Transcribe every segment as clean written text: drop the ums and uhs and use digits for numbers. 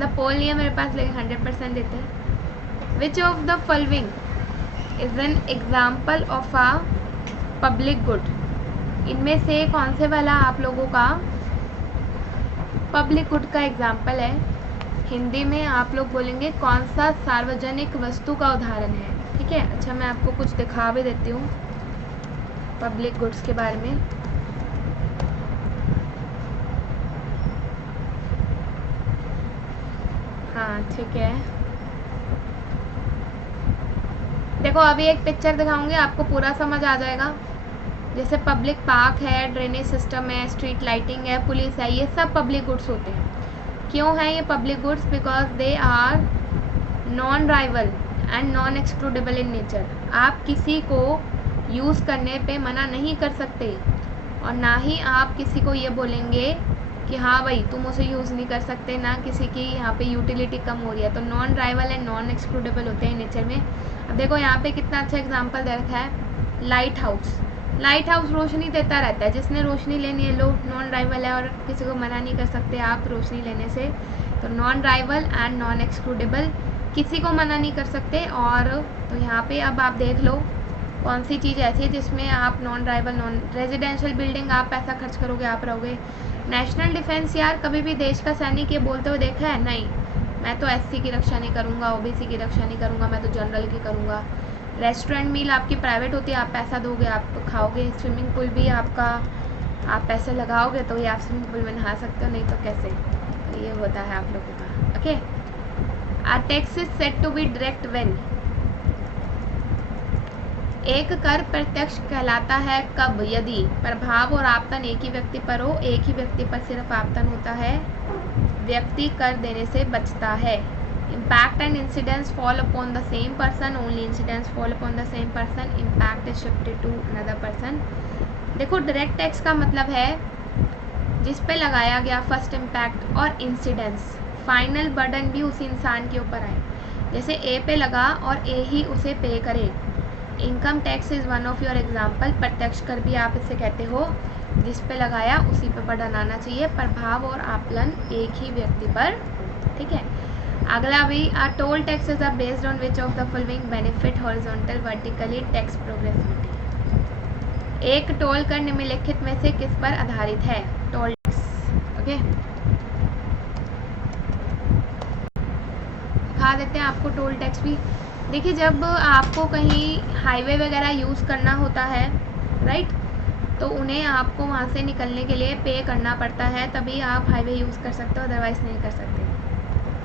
मतलब पोल नहीं है मेरे पास, लेकिन 100% देते हैं। विच of the following is an example of a public good? इनमें से कौन से वाला आप लोगों का पब्लिक गुड का एग्जाम्पल है? हिंदी में आप लोग बोलेंगे कौन सा सार्वजनिक वस्तु का उदाहरण है। ठीक है, अच्छा मैं आपको कुछ दिखा भी देती हूँ पब्लिक गुड्स के बारे में। हाँ ठीक है, देखो अभी एक पिक्चर दिखाऊंगी, आपको पूरा समझ आ जाएगा। जैसे पब्लिक पार्क है, ड्रेनेज सिस्टम है, स्ट्रीट लाइटिंग है, पुलिस है, ये सब पब्लिक गुड्स होते हैं। क्यों है ये public goods? Because they are non rival and non excludable in nature. आप किसी को यूज़ करने पे मना नहीं कर सकते, और ना ही आप किसी को ये बोलेंगे कि हाँ भाई तुम उसे यूज़ नहीं कर सकते, ना किसी की यहाँ पे यूटिलिटी कम हो रही है। तो non rival and non excludable होते हैं नेचर में। अब देखो यहाँ पे कितना अच्छा एग्जांपल दे रखा है, लाइट हाउस। लाइट हाउस रोशनी देता रहता है, जिसने रोशनी लेनी है लो, नॉन राइवल है और किसी को मना नहीं कर सकते आप रोशनी लेने से। तो non rival and non excludable, किसी को मना नहीं कर सकते। और तो यहाँ पे अब आप देख लो कौन सी चीज़ ऐसी है जिसमें आप non rival, non residential building, आप पैसा खर्च करोगे आप रहोगे। नेशनल डिफेंस, यार कभी भी देश का सैनिक ये बोलते हुए देखा है? नहीं, मैं तो एससी की रक्षा नहीं करूँगा, ओबीसी की रक्षा नहीं करूँगा, मैं तो जनरल की करूँगा। रेस्टोरेंट मील आपकी प्राइवेट होती है, आप पैसा दोगे आप खाओगे। स्विमिंग पूल भी आपका, आप पैसे लगाओगे तो ये आप स्विमिंग पूल में नहा सकते हो, नहीं तो कैसे? तो ये होता है आप लोगों का। Okay, a tax is said to be direct when, एक कर प्रत्यक्ष कहलाता है कब? यदि प्रभाव और आपतन एक ही व्यक्ति पर हो। एक ही व्यक्ति पर सिर्फ आपतन होता है, व्यक्ति कर देने से बचता है। Impact and incidence fall upon the same person, only incidence fall upon the same person, impact is shifted to another person. देखो डायरेक्ट टैक्स का मतलब है जिस पे लगाया गया फर्स्ट इम्पैक्ट और इंसिडेंस, फाइनल बर्डन भी उसी इंसान के ऊपर आए। जैसे ए पे लगा और ए ही उसे पे करे। Income tax is one of your example. प्रत्यक्ष कर भी आप इसे कहते हो, जिस पे लगाया उसी पे बर्डन आना चाहिए। प्रभाव और आकलन एक ही व्यक्ति पर। ठीक है, अगला भी toll taxes are based on which of the following benefit horizontal vertically tax progressivity. एक टोल कर निम्नलिखित में से किस पर आधारित है? Toll tax. ओके, दिखा देते हैं आपको टोल टैक्स भी। देखिए जब आपको कहीं हाईवे वगैरह यूज़ करना होता है, राइट, तो उन्हें आपको वहाँ से निकलने के लिए पे करना पड़ता है, तभी आप हाईवे यूज़ कर सकते हो, अदरवाइज़ नहीं कर सकते।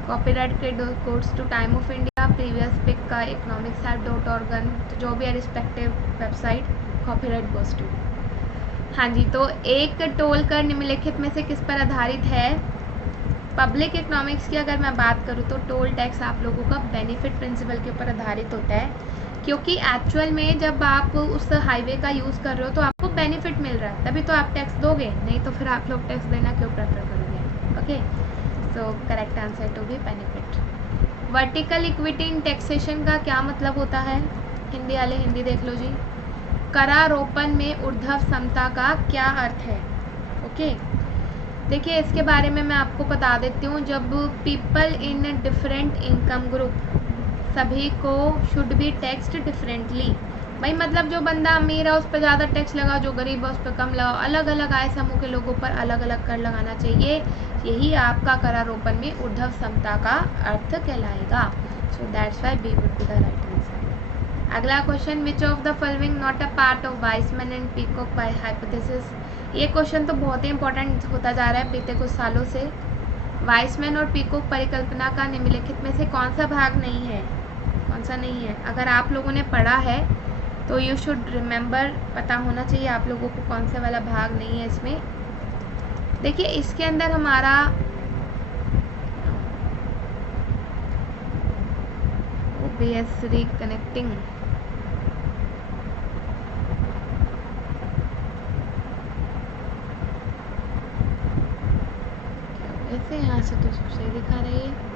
Copyright credit goes to time of India, previous pic का economicstab.org, तो जो भी है respective website, copyright goes to. हाँ जी, तो एक टोल कर निम्नलिखित में से किस पर आधारित है? पब्लिक इकोनॉमिक्स की अगर मैं बात करूँ तो टोल टैक्स आप लोगों का बेनिफिट प्रिंसिपल के ऊपर आधारित होता है, क्योंकि एक्चुअल में जब आप उस हाईवे का यूज़ कर रहे हो तो आपको बेनिफिट मिल रहा है, तभी तो आप टैक्स दोगे, नहीं तो फिर आप लोग टैक्स देना क्यों प्रेफर करोगे? Okay, so correct answer to be benefit. Vertical equity in taxation का क्या मतलब होता है? हिंदी वाले हिंदी देख लो जी। करारोपण में ऊर्ध्व समता का क्या अर्थ है? ओके, देखिए इसके बारे में मैं आपको बता देती हूँ। जब people in different income group, सभी को शुड बी टैक्स्ड डिफरेंटली। भाई मतलब जो बंदा अमीर है उस पर ज़्यादा टैक्स लगाओ, जो गरीब है उस पर कम लगाओ, अलग अलग आय समूह के लोगों पर अलग अलग कर लगाना चाहिए। यही आपका करारोपण में ऊर्ध्व समता का अर्थ कहलाएगा। So that's why B would be the right answer. अगला question, which of the following not a part of Wiseman and Peacock by hypothesis. ये क्वेश्चन तो बहुत ही इंपॉर्टेंट होता जा रहा है बीते कुछ सालों से। वाइसमैन और पीकॉक परिकल्पना का निम्नलिखित में से कौन सा भाग नहीं है? कौन सा नहीं है? अगर आप लोगों ने पढ़ा है तो यू शुड रिमेंबर, पता होना चाहिए आप लोगों को कौन सा वाला भाग नहीं है इसमें। देखिए इसके अंदर हमारा ओबीएस रिकनेक्टिंग, ऐसे यहाँ से तो सही दिखा रही है।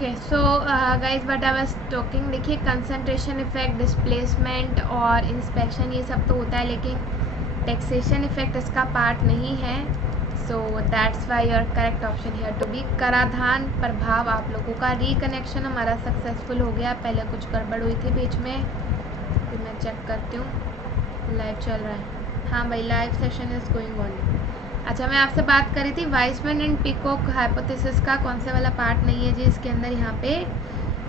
Okay, so guys what I was talking, देखिए कंसंट्रेशन इफेक्ट, डिस्प्लेसमेंट और इंस्पेक्शन ये सब तो होता है, लेकिन टैक्सेशन इफेक्ट इसका पार्ट नहीं है। So that's why your correct option here to be कराधान प्रभाव। आप लोगों का रिकनेक्शन हमारा सक्सेसफुल हो गया, पहले कुछ गड़बड़ हुई थी बीच में, फिर मैं चेक करती हूँ। लाइव चल रहा है, हाँ भाई live session is going on. अच्छा, मैं आपसे बात करी थी वाइसमैन एंड पीकॉक हाइपोथेसिस का कौन से वाला पार्ट नहीं है जी इसके अंदर।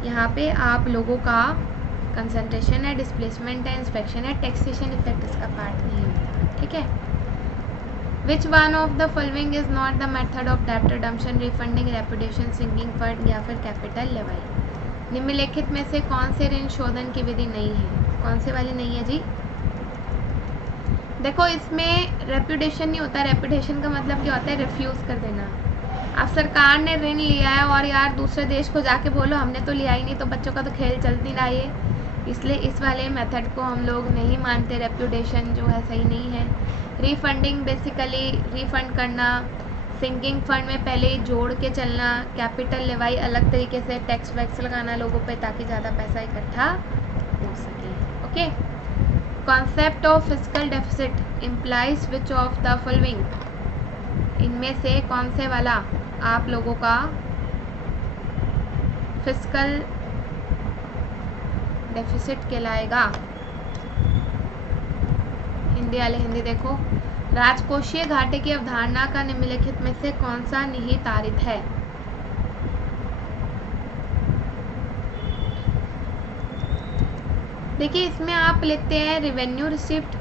यहाँ पे आप लोगों का कंसंट्रेशन है, डिस्प्लेसमेंट है, इंस्पेक्शन है, टैक्सेशन इफेक्ट इसका पार्ट नहीं होता, ठीक है। Which one of the following is not the method of डेब्ट redemption, refunding, reputation, sinking fund या फिर कैपिटल लेवाई। निम्नलिखित में से कौन से ऋण शोधन की विधि नहीं है, कौन से वाली नहीं है जी। देखो इसमें रेपुटेशन नहीं होता, रेपुटेशन का मतलब क्या होता है, रिफ्यूज़ कर देना। अब सरकार ने ऋण लिया है और यार दूसरे देश को जाके बोलो हमने तो लिया ही नहीं, तो बच्चों का तो खेल चल नहीं रहा है, इसलिए इस वाले मेथड को हम लोग नहीं मानते, रेपुटेशन जो है सही नहीं है। रिफंडिंग बेसिकली रिफंड करना, सिंकिंग फंड में पहले ही जोड़ के चलना, कैपिटल लेवाई अलग तरीके से टैक्स वैक्स लगाना लोगों पे ताकि ज़्यादा पैसा इकट्ठा हो सके। Okay, concept of fiscal deficit implies which of the following, इनमें से कौन से वाला आप लोगों का फिस्कल डेफिसिट कहलाएगा। हिंदी वाले हिंदी देखो, राजकोषीय घाटे की अवधारणा का निम्नलिखित में से कौन सा निहितार्थ है। देखिए इसमें आप लिखते हैं revenue receipt,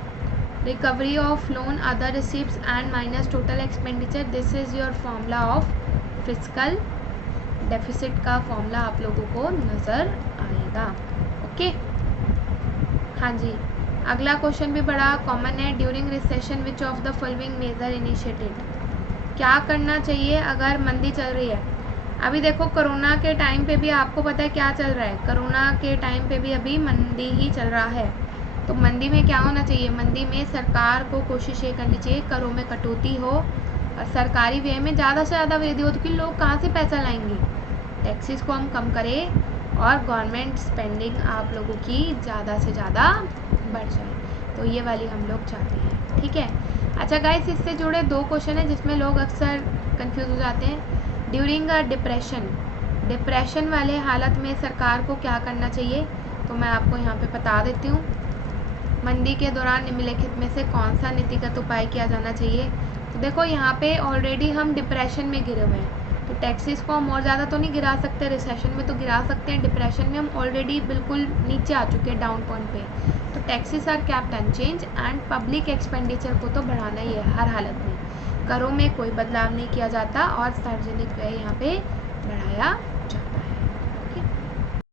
recovery of loan, other receipts and minus total expenditure, this is your formula of fiscal deficit का फॉर्मूला आप लोगों को नज़र आएगा। ओके, हाँ जी, अगला क्वेश्चन भी बड़ा कॉमन है। During recession which of the following measure initiated, क्या करना चाहिए अगर मंदी चल रही है। अभी देखो कोरोना के टाइम पे भी आपको पता है क्या चल रहा है, कोरोना के टाइम पे भी अभी मंदी ही चल रहा है। तो मंदी में क्या होना चाहिए, मंदी में सरकार को कोशिश ये करनी चाहिए करों में कटौती हो और सरकारी व्यय में ज़्यादा से ज़्यादा वृद्धि हो, क्योंकि लोग कहाँ से पैसा लाएंगे। टैक्सेस को हम कम करें और गवर्नमेंट स्पेंडिंग आप लोगों की ज़्यादा से ज़्यादा बढ़ जाए, तो ये वाली हम लोग चाहते हैं, ठीक है। अच्छा गाइस, इससे जुड़े दो क्वेश्चन हैं जिसमें लोग अक्सर कंफ्यूज हो जाते हैं। ड्यूरिंग अ डिप्रेशन वाले हालत में सरकार को क्या करना चाहिए, तो मैं आपको यहाँ पे बता देती हूँ। मंदी के दौरान निम्नलिखित में से कौन सा नीतिगत उपाय किया जाना चाहिए। तो देखो यहाँ पे ऑलरेडी हम डिप्रेशन में गिरे हुए हैं, तो टैक्सेस को हम और ज़्यादा तो नहीं गिरा सकते, रिसेशन में तो गिरा सकते हैं, डिप्रेशन में हम ऑलरेडी बिल्कुल नीचे आ चुके हैं, डाउन पॉइंट पे। तो taxes are capped unchange and public expenditure को तो बढ़ाना ही है हर हालत में, करों में कोई बदलाव नहीं किया जाता और सार्वजनिक व्यय यहाँ पे बढ़ाया जाता है।